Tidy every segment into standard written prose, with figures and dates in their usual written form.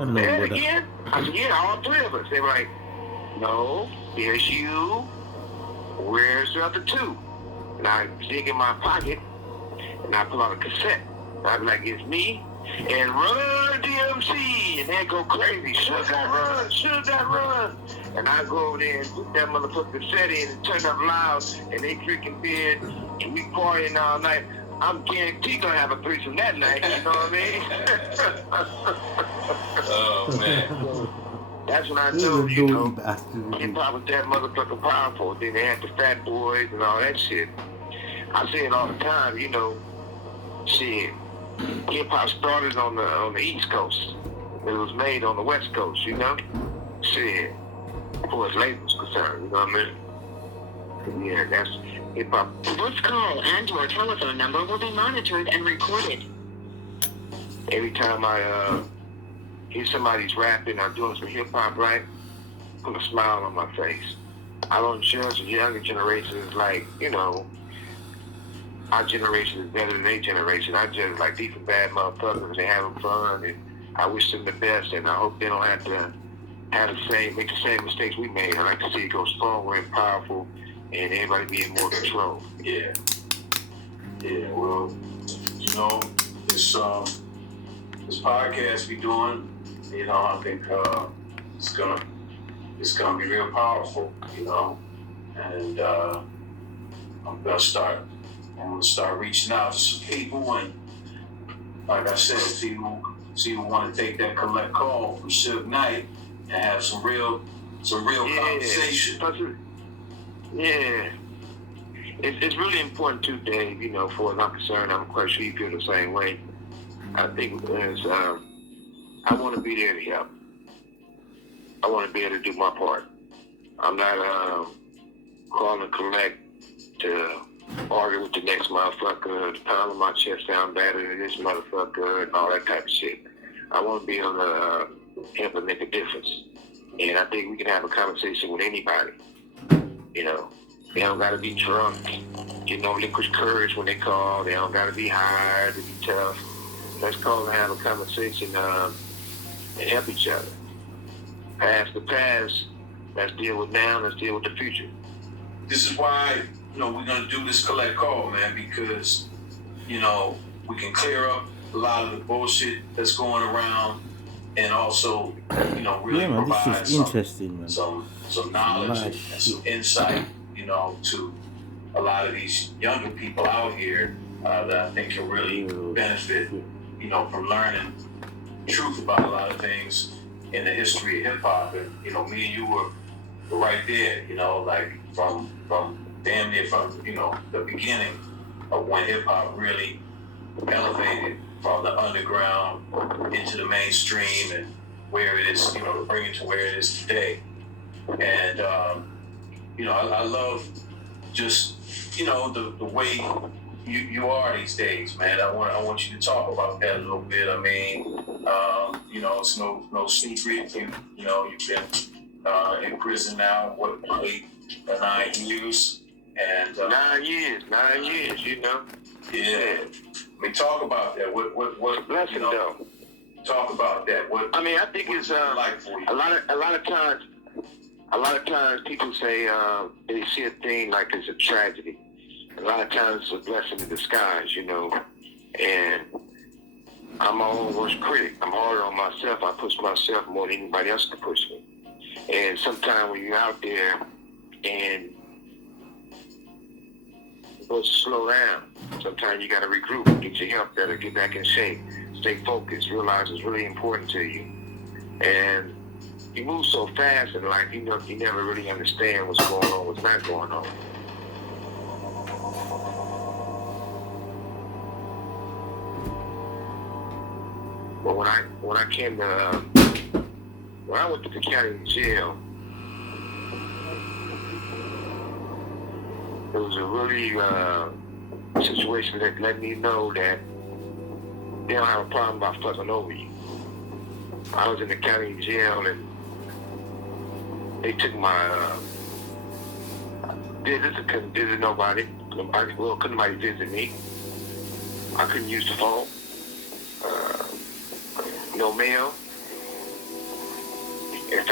Say it again. I said, yeah, all three of us. They were like, no, there's you. Where's the other two? And I dig in my pocket and I pull out a cassette. I'd be like, it's me and Run DMC. And they go crazy. Should that run? Should that run? And I go over there and put that motherfucking cassette in and turn up loud. And they drinking beer and we partying all night. I'm guaranteed gonna have a threesome that night. You know what I mean? Oh, man. That's when I knew, you know, hip-hop was that motherfucking powerful. Then they had the Fat Boys and all that shit. I say it all the time, you know, shit, hip-hop started on the East Coast. It was made on the West Coast, you know? Shit, as far as labels concerned, you know what I mean? Yeah, that's hip-hop. This call and or telephone number will be monitored and recorded. Every time I hear somebody's rapping or doing some hip-hop, right, put a smile on my face. I don't judge the younger generations like, you know, our generation is better than their generation. I judge like these are bad motherfuckers. They having fun, and I wish them the best, and I hope they don't have to make the same mistakes we made. I like to see it go stronger and powerful, and everybody be in more control. Yeah. Yeah, well, you know, this podcast we doing, you know, I think it's gonna be real powerful, you know, and I'm gonna start reaching out to some people, and like I said, see who want to take that collect call from Suge Knight and have some real conversation. Yeah. It's really important too, Dave, you know, for as I'm concerned, I'm quite sure you feel the same way. I think I want to be there to help. I want to be able to do my part. I'm not calling to collect to argue with the next motherfucker, to pound on my chest sound better than this motherfucker, and all that type of shit. I want to be able to help and make a difference. And I think we can have a conversation with anybody. You know, they don't got to be drunk, you know, liquid courage when they call. They don't got to be high to be tough. Let's call and have a conversation and help each other. Past the past, let's deal with now, let's deal with the future. This is why, you know, we're going to do this collect call, man, because, you know, we can clear up a lot of the bullshit that's going around, and also, you know, really provide some knowledge and some insight, you know, to a lot of these younger people out here that I think can really benefit, you know, from learning truth about a lot of things in the history of hip hop. And, you know, me and you were right there, you know, like from damn near from, you know, the beginning of when hip hop really elevated from the underground into the mainstream and where it is, you know, to bring it to where it is today. And, you know, I love just, you know, the way you are these days, man. I want you to talk about that a little bit. I mean, you know, it's no secret. You know, you've been in prison now, what, 8 or 9 years? And 9 years, you know. Yeah. I mean, talk about that. What blessing, you know, though. Talk about that. I mean, I think it's like for you? a lot of times people say they see a thing like it's a tragedy. A lot of times it's a blessing in disguise, you know. And I'm my own worst critic. I'm harder on myself. I push myself more than anybody else can push me. And sometimes when you're out there and you're supposed to slow down, sometimes you got to regroup, get your health better, get back in shape, stay focused, realize it's really important to you. And you move so fast in life, you know, you never really understand what's going on, what's not going on. But when I came to, when I went to the county jail, it was a really situation that let me know that they don't have a problem about fucking over you. I was in the county jail and they took my visits. I couldn't visit nobody. Couldn't nobody visit me. I couldn't use the phone. No mail.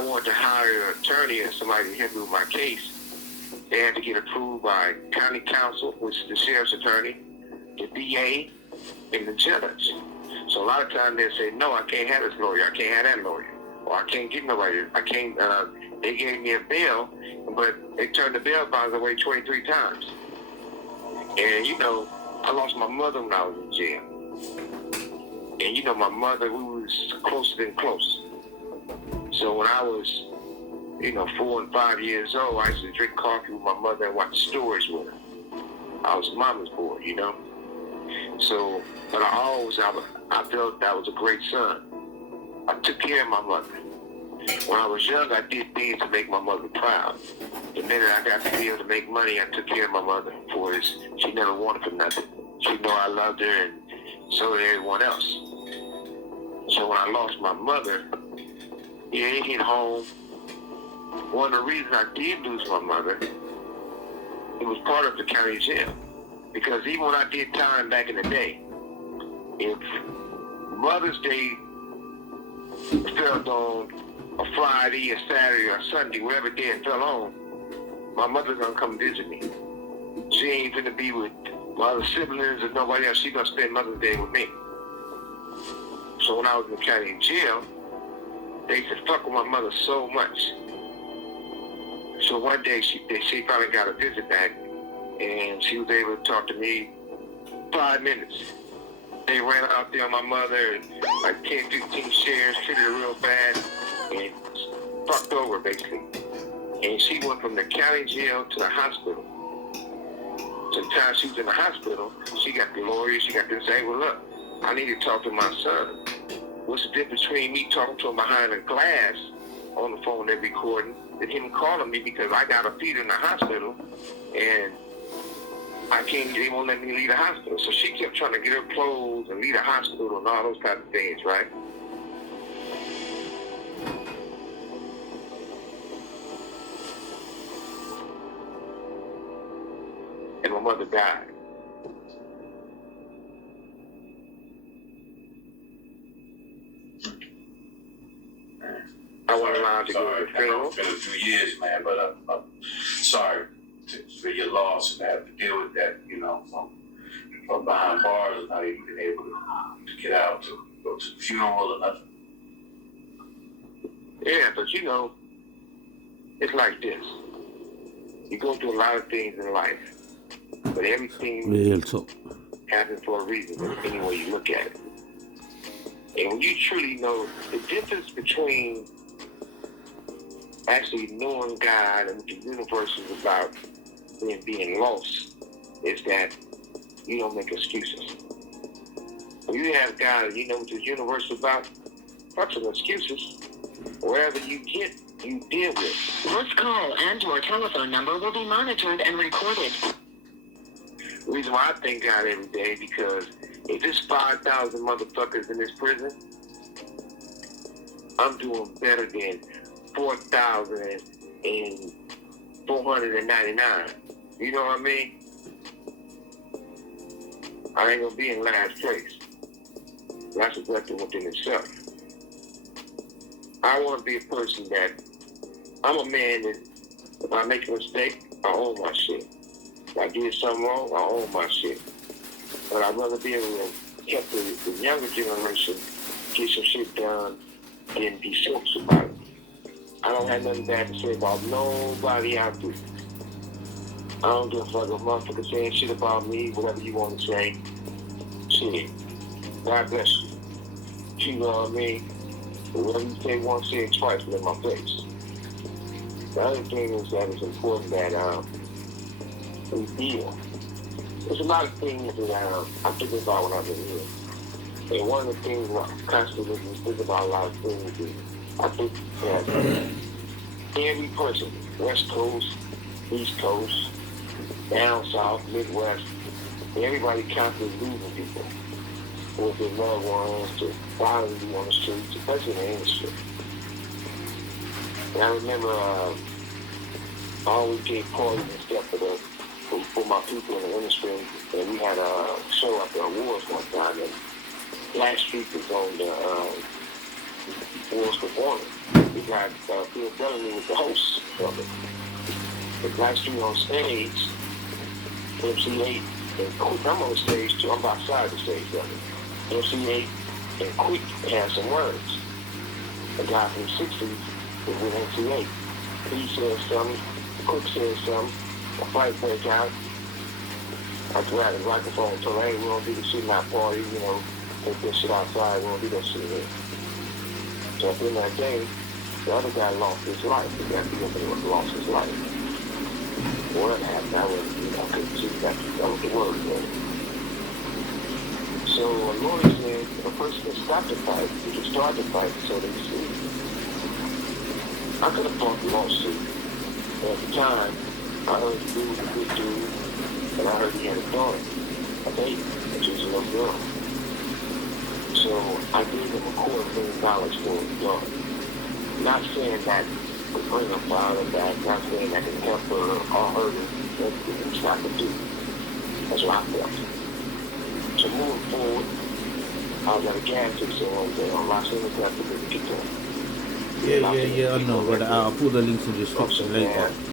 I wanted to hire an attorney or somebody to help me with my case, they had to get approved by county council, which is the sheriff's attorney, the DA, and the judge. So a lot of times they say, no, I can't have this lawyer, I can't have that lawyer, or I can't get nobody, I can't, they gave me a bail, but they turned the bail bonds away 23 times. And you know, I lost my mother when I was in jail. And you know, my mother, we was closer than close. So when I was, 4 and 5 years old, I used to drink coffee with my mother and watch stories with her. I was mama's boy, So, but I felt that I was a great son. I took care of my mother. When I was young, I did things to make my mother proud. The minute I got to be able to make money, I took care of my mother. For this, she never wanted for nothing. She knew I loved her, and so did everyone else. So when I lost my mother, it hit home. One of the reasons I did lose my mother, it was part of the county jail. Because even when I did time back in the day, if Mother's Day fell on a Friday, a Saturday, or a Sunday, whatever day it fell on, my mother's gonna come visit me. She ain't gonna be with my other siblings or nobody else. She's gonna spend Mother's Day with me. So when I was in the county jail, they used to fuck with my mother so much. So one day she finally got a visit back, and she was able to talk to me 5 minutes. They ran out there on my mother, and like 10, 15 shares, treated her real bad, and fucked over basically. And she went from the county jail to the hospital. So the time she was in the hospital, she got the lawyer, she got this saying, well look, I need to talk to my son. What's the difference between me talking to him behind a glass on the phone they're recording and him calling me because I got a fever in the hospital and they won't let me leave the hospital. So she kept trying to get her clothes and leave the hospital and all those type of things, right? And my mother died. I wasn't allowed to go to the funeral. It's been a few years, man, but I'm sorry for your loss and have to deal with that, from behind bars and not even being able to get out to go to the funeral or nothing. Yeah, but it's like this. You go through a lot of things in life, but everything happens for a reason, any way you look at it. And when you truly know the difference between actually knowing God and what the universe is about and being lost is that you don't make excuses. When you have God and you know what the universe is about, fuck some excuses. Wherever you get, you deal with. This call and your telephone number will be monitored and recorded. The reason why I thank God every day because if there's 5,000 motherfuckers in this prison, I'm doing better than 4,499. You know what I mean? I ain't gonna be in last place. That's a blessing within itself. I want to be a person that I'm a man that if I make a mistake, I own my shit. If I did something wrong, I own my shit. But I'd rather be able to help the younger generation get some shit done and be selfish about it. I don't have nothing bad to say about nobody out there. I don't give a fuck if a motherfucker saying shit about me, whatever you want to say. Shit. God bless you. You know what I mean? But whatever you say once, say it twice, but in my face. The other thing is that it's important that we deal. There's a lot of things that I think about when I'm in here. And one of the things I constantly think about a lot of things is I think that every person, West Coast, East Coast, down south, Midwest, everybody constantly losing people with their loved ones to violence on the streets, especially in the industry. And I remember I always gave parties and stuff for my people in the industry, and we had a show at the awards one time, and Black Street was on the awards performing. We got Bill Bellamy with the host of it. The Blackstreet on stage, MC8 and Quick. I'm on stage too. I'm outside the stage of it. MC8 and Quick had some words. A guy from the 60s was with MC8. He said something. Quick said something. A fight broke out. I grabbed the microphone and told her, hey, we don't do this shit in our party, you know, take this shit outside, we don't do that shit here. So at the end of that day, the other guy lost his life. The guy lost his life. What happened? I was, you know, I couldn't see that was the word, man. So a lawyer said a person can stop the fight, you can start the fight, so they see. I could have fought the lawsuit. At the time, I heard the dude was a good dude, and I heard he had a daughter, a baby, and she was a little girl. So I gave him $250,000 for his daughter. Not saying that could bring her father back, not saying that could help her or hurt her. It's not to do. That's what I felt. So moving forward, I was at a gas station one day on Los Angeles after the get there. Yeah, I know, but I'll put the link to the description later.